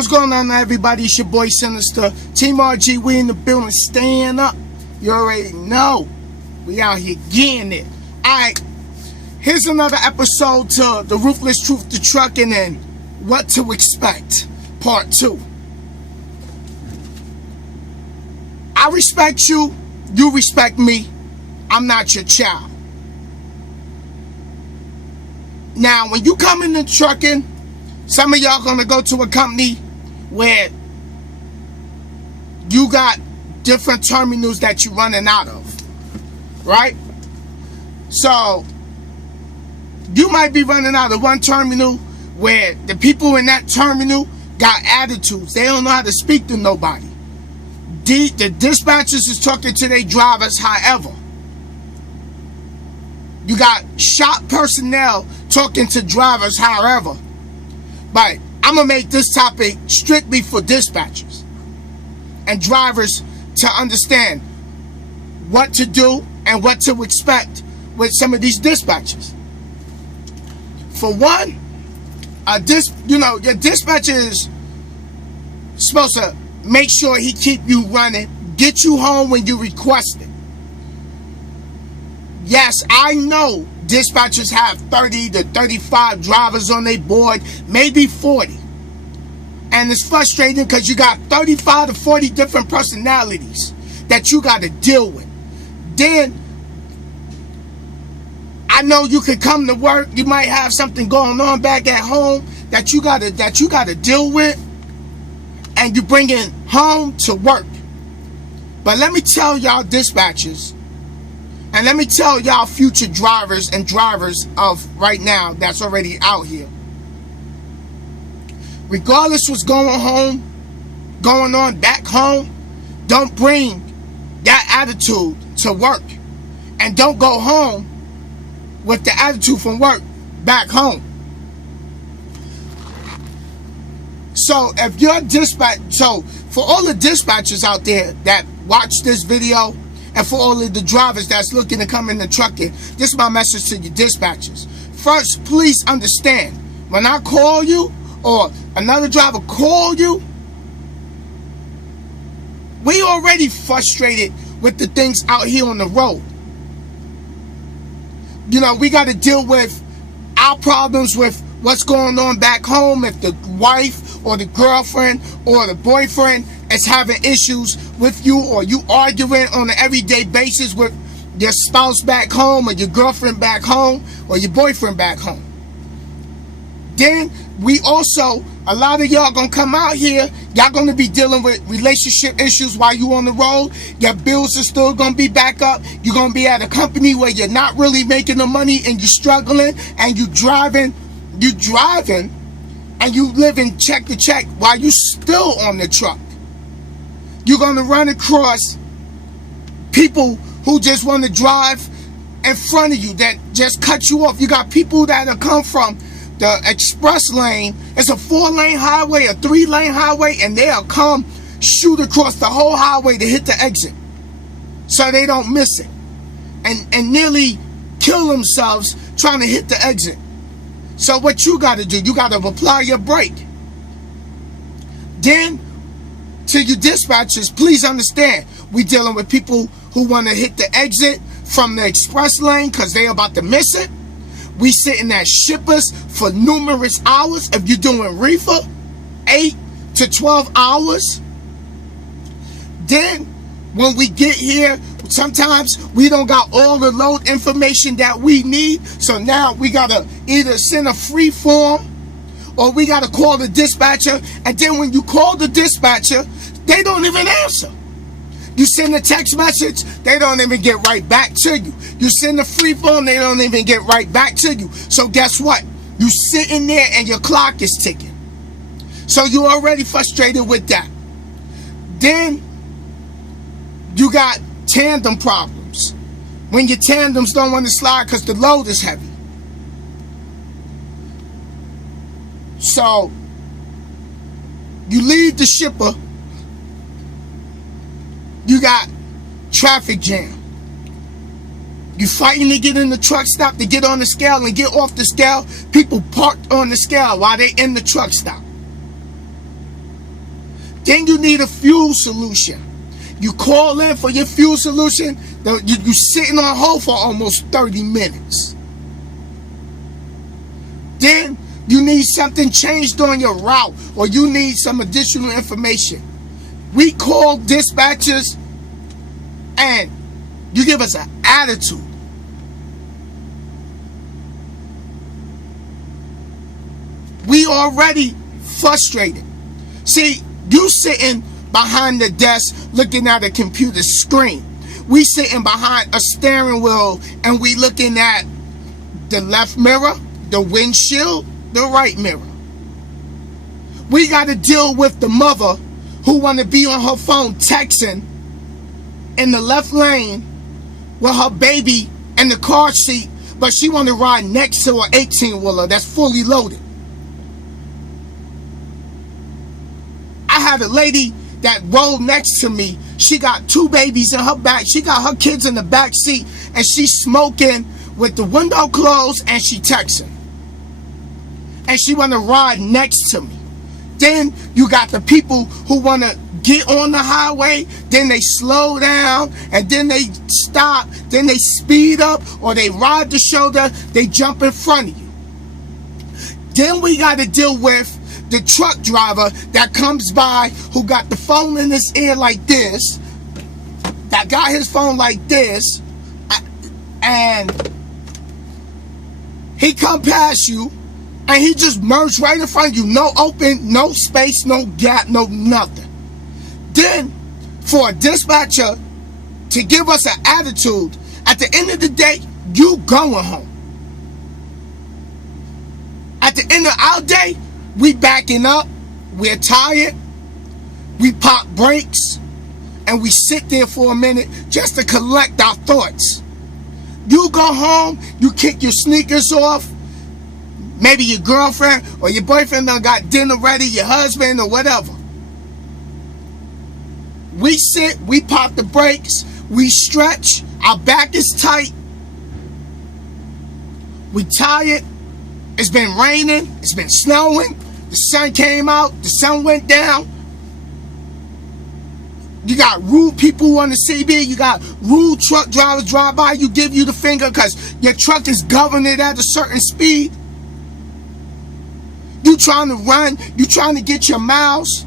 What's going on, everybody? It's your boy Sinister. Team RG, we in the building. Stand up. You already know. We out here getting it. Alright. Here's another episode to the Ruthless Truth to Trucking and What to Expect. Part 2. I respect you. You respect me. I'm not your child. Now, when you come into trucking, some of y'all gonna go to a company where you got different terminals that you're running out of, right? So you might be running out of one terminal where the people in that terminal got attitudes. They don't know how to speak to nobody. The dispatchers is talking to their drivers. However, you got shop personnel talking to drivers. However, but I'm going to make this topic strictly for dispatchers and drivers to understand what to do and what to expect with some of these dispatchers. For one, your dispatcher is supposed to make sure he keep you running, get you home when you request it. Yes, I know dispatchers have 30 to 35 drivers on their board, maybe 40. And it's frustrating because you got 35 to 40 different personalities that you got to deal with. Then, I know you could come to work, you might have something going on back at home that you got to deal with, and you bring it home to work. But let me tell y'all dispatchers, and let me tell y'all future drivers and drivers of right now that's already out here. Regardless what's going on back home, don't bring that attitude to work. And don't go home with the attitude from work back home. So if you're for all the dispatchers out there that watch this video, and for all of the drivers that's looking to come into trucking, this is my message to you dispatchers. First, please understand, when I call you or another driver call you, we already frustrated with the things out here on the road. You know, we got to deal with our problems with what's going on back home. If the wife or the girlfriend or the boyfriend is having issues with you, or you arguing on an everyday basis with your spouse back home, or your girlfriend back home, or your boyfriend back home. Then we also, a lot of y'all gonna come out here, y'all gonna be dealing with relationship issues while you on the road. Your bills are still gonna be back up. You're gonna be at a company where you're not really making the money and you're struggling, and you driving and you living check to check while you still on the truck. You're gonna run across people who just want to drive in front of you that just cut you off. You got people that have come from the express lane. It's a 4-lane highway, a 3-lane highway, and they'll come shoot across the whole highway to hit the exit so they don't miss it, and nearly kill themselves trying to hit the exit. So what you got to do, you got to apply your brake. Then, to you dispatchers, please understand, we dealing with people who want to hit the exit from the express lane because they about to miss it. We sitting at shippers for numerous hours. If you're doing reefer, 8 to 12 hours. Then, when we get here, sometimes we don't got all the load information that we need. So now we got to either send a free form or we got to call the dispatcher. And then when you call the dispatcher, they don't even answer. You send a text message, they don't even get right back to you. You send a free form, they don't even get right back to you. So guess what? You sitting there and your clock is ticking. So you're already frustrated with that. Then you got tandem problems. When your tandems don't want to slide because the load is heavy. So you leave the shipper, you got traffic jam. You fighting to get in the truck stop, to get on the scale and get off the scale. People parked on the scale while they in the truck stop. Then you need a fuel solution. You call in for your fuel solution, you sitting on hold for almost 30 minutes. Then you need something changed on your route, or you need some additional information. We call dispatchers and you give us an attitude. We already frustrated. See, you sitting behind the desk looking at a computer screen. We sitting behind a steering wheel and we looking at the left mirror, the windshield, the right mirror. We got to deal with the mother who want to be on her phone texting in the left lane with her baby in the car seat, but she want to ride next to an 18-wheeler that's fully loaded. I had a lady that rolled next to me. She got 2 babies in her back. She got her kids in the back seat, and she's smoking with the window closed, and she texting. And she want to ride next to me. Then you got the people who want to get on the highway, then they slow down, and then they stop, then they speed up, or they ride the shoulder, they jump in front of you. Then we got to deal with the truck driver that comes by who got the phone in his ear like this, that got his phone like this, and he come past you, and he just merged right in front of you. No open, no space, no gap, no nothing. Then, for a dispatcher to give us an attitude, at the end of the day, you going home. At the end of our day, we backing up, we're tired, we pop brakes, and we sit there for a minute just to collect our thoughts. You go home, you kick your sneakers off, maybe your girlfriend or your boyfriend done got dinner ready, your husband or whatever. We sit, we pop the brakes, we stretch, our back is tight, we tired, it's been raining, it's been snowing, the sun came out, the sun went down. You got rude people on the CB, you got rude truck drivers drive by, you give you the finger because your truck is governed at a certain speed. You trying to run, you trying to get your miles.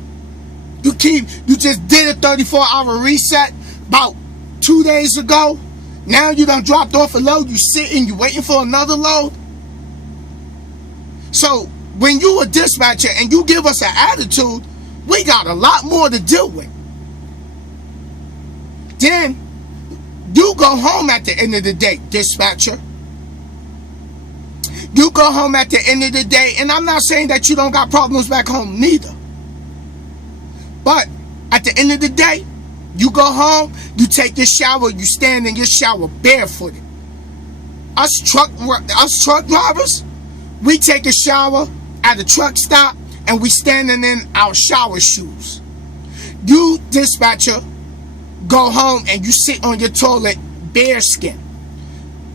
You just did a 34-hour reset about 2 days ago. Now you done dropped off a load, you sitting, you waiting for another load. So when you a dispatcher and you give us an attitude, we got a lot more to deal with. Then you go home at the end of the day, dispatcher. You go home at the end of the day, and I'm not saying that you don't got problems back home neither. But at the end of the day, you go home, you take your shower, you stand in your shower barefooted. Us truck drivers, we take a shower at a truck stop and we standing in our shower shoes. You, dispatcher, go home and you sit on your toilet bare skin.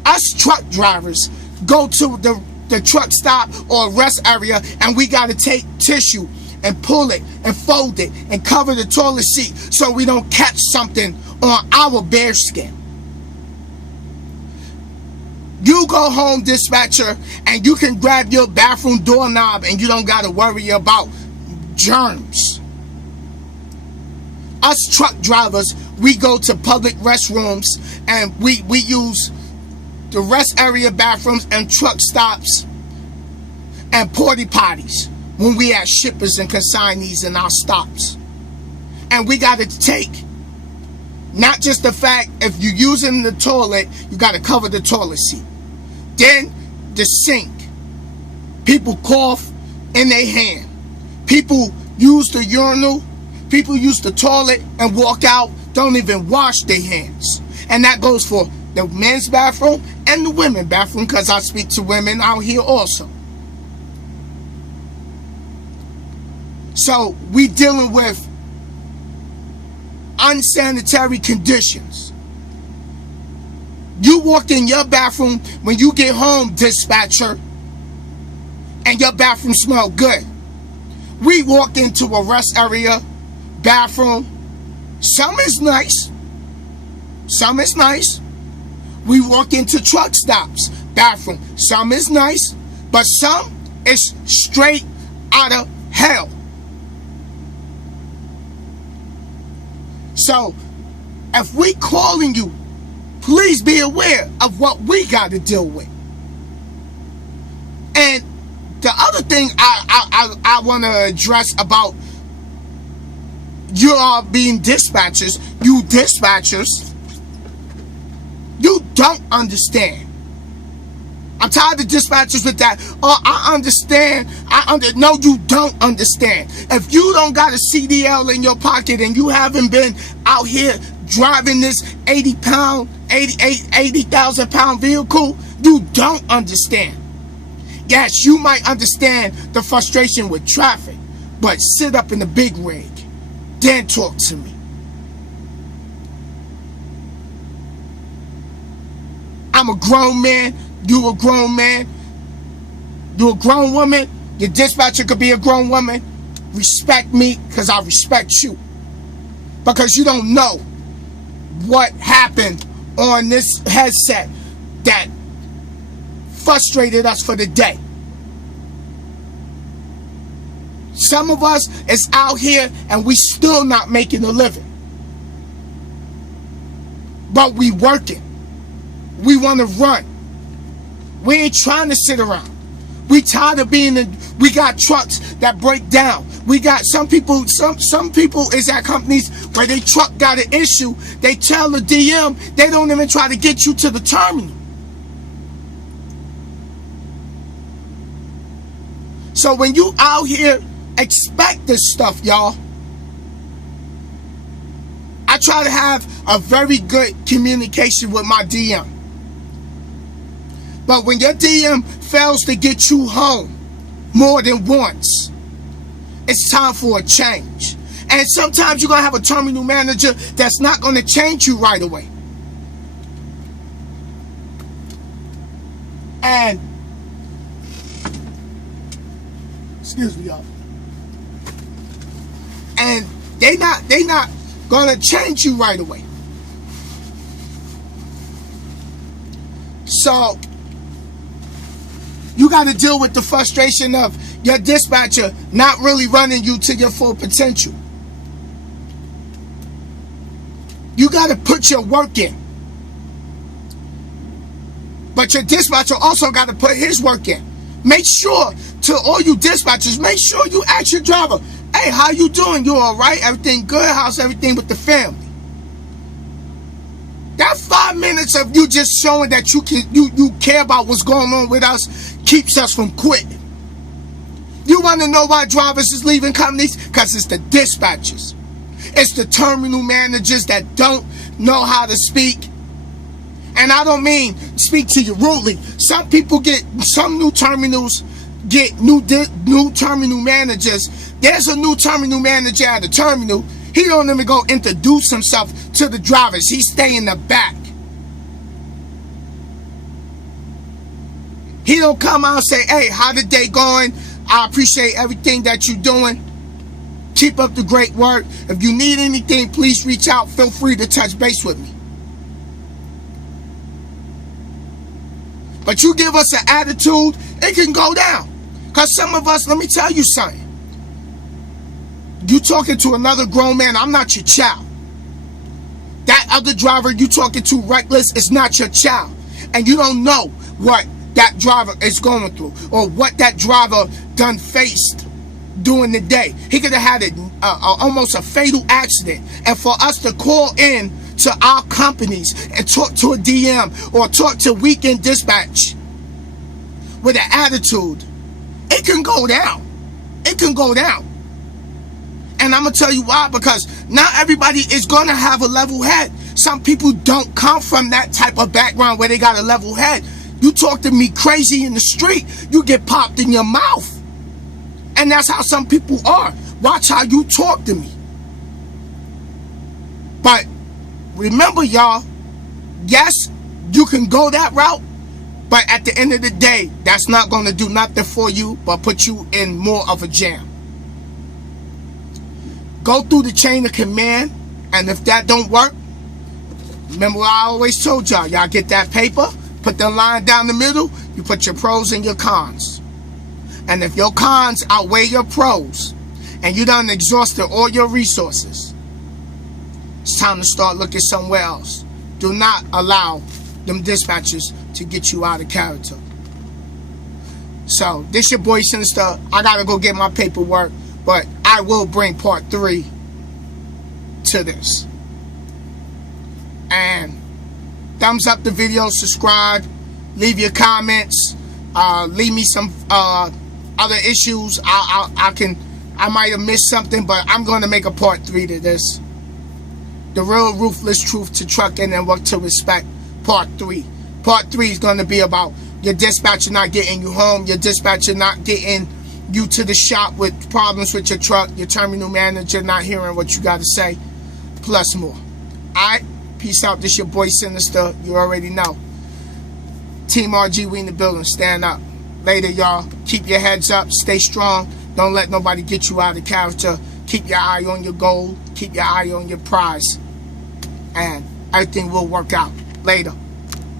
Us truck drivers go to the truck stop or rest area and we got to take tissue and pull it and fold it and cover the toilet seat so we don't catch something on our bare skin. You go home, dispatcher, and you can grab your bathroom doorknob and you don't got to worry about germs. Us truck drivers, we go to public restrooms and we use the rest area bathrooms and truck stops and porta potties when we at shippers and consignees in our stops. And we got to take not just the fact if you're using the toilet, you got to cover the toilet seat. Then the sink. People cough in their hand. People use the urinal. People use the toilet and walk out, don't even wash their hands. And that goes for the men's bathroom and the women's bathroom, because I speak to women out here also. So we dealing with unsanitary conditions. You walk in your bathroom when you get home, dispatcher, and your bathroom smell good. We walk into a rest area, bathroom. Some is nice. Some is nice. We walk into truck stops, bathroom. Some is nice, but some is straight out of hell. So, if we calling you, please be aware of what we got to deal with. And the other thing I want to address about you all being dispatchers, you dispatchers, you don't understand. I'm tired of dispatchers with that. Oh, I understand. No, you don't understand. If you don't got a CDL in your pocket and you haven't been out here driving this 80,000 pound vehicle, you don't understand. Yes, you might understand the frustration with traffic, but sit up in the big rig, then talk to me. I'm a grown man. You a grown man. You a grown woman. Your dispatcher could be a grown woman. Respect me because I respect you. Because you don't know what happened on this headset that frustrated us for the day. Some of us is out here and we still not making a living. But we working. We want to run. We ain't trying to sit around. We tired of being we got trucks that break down. We got some people is at companies where their truck got an issue. They tell the DM, they don't even try to get you to the terminal. So when you out here, expect this stuff, y'all. I try to have a very good communication with my DM. But when your DM fails to get you home more than once, it's time for a change. And sometimes you're going to have a terminal manager that's not going to change you right away. And, excuse me, y'all. And they not going to change you right away. So, you got to deal with the frustration of your dispatcher not really running you to your full potential. You got to put your work in. But your dispatcher also got to put his work in. Make sure, to all you dispatchers, make sure you ask your driver, hey, how you doing? You all right? Everything good? How's everything with the family? That 5 minutes of you just showing that you care about what's going on with us keeps us from quitting. You want to know why drivers is leaving companies? Because it's the dispatchers. It's the terminal managers that don't know how to speak. And I don't mean speak to you rudely. Some new terminals get new terminal managers. There's a new terminal manager at the terminal. He don't even go introduce himself to the drivers. He stay in the back. He don't come out and say, hey, how the day going? I appreciate everything that you're doing. Keep up the great work. If you need anything, please reach out. Feel free to touch base with me. But you give us an attitude, it can go down. Because some of us, let me tell you something. You talking to another grown man, I'm not your child. That other driver you talking to, Reckless, is not your child. And you don't know what that driver is going through or what that driver done faced during the day. He could have had almost a fatal accident. And for us to call in to our companies and talk to a DM or talk to weekend dispatch with an attitude, it can go down. It can go down. And I'm going to tell you why, because not everybody is going to have a level head. Some people don't come from that type of background where they got a level head. You talk to me crazy in the street, you get popped in your mouth. And that's how some people are. Watch how you talk to me. But remember, y'all, yes, you can go that route, but at the end of the day, that's not going to do nothing for you but put you in more of a jam. Go through the chain of command, and if that don't work, remember what I always told y'all. Y'all get that paper, put the line down the middle, you put your pros and your cons. And if your cons outweigh your pros, and you done exhausted all your resources, it's time to start looking somewhere else. Do not allow them dispatchers to get you out of character. So, this your boy Sinnizter. I gotta go get my paperwork, but I will bring part 3 to this. And thumbs up the video, subscribe, leave your comments, leave me some other issues. I might have missed something, but I'm going to make a part 3 to this. The real ruthless truth to trucking and what to respect, part 3. Part 3 is going to be about your dispatcher not getting you home, your dispatcher not getting you to the shop with problems with your truck, your terminal manager not hearing what you got to say, plus more. Alright, peace out. This your boy Sinnizter. You already know. Team RG, we in the building. Stand up. Later, y'all. Keep your heads up. Stay strong. Don't let nobody get you out of character. Keep your eye on your goal. Keep your eye on your prize. And everything will work out. Later.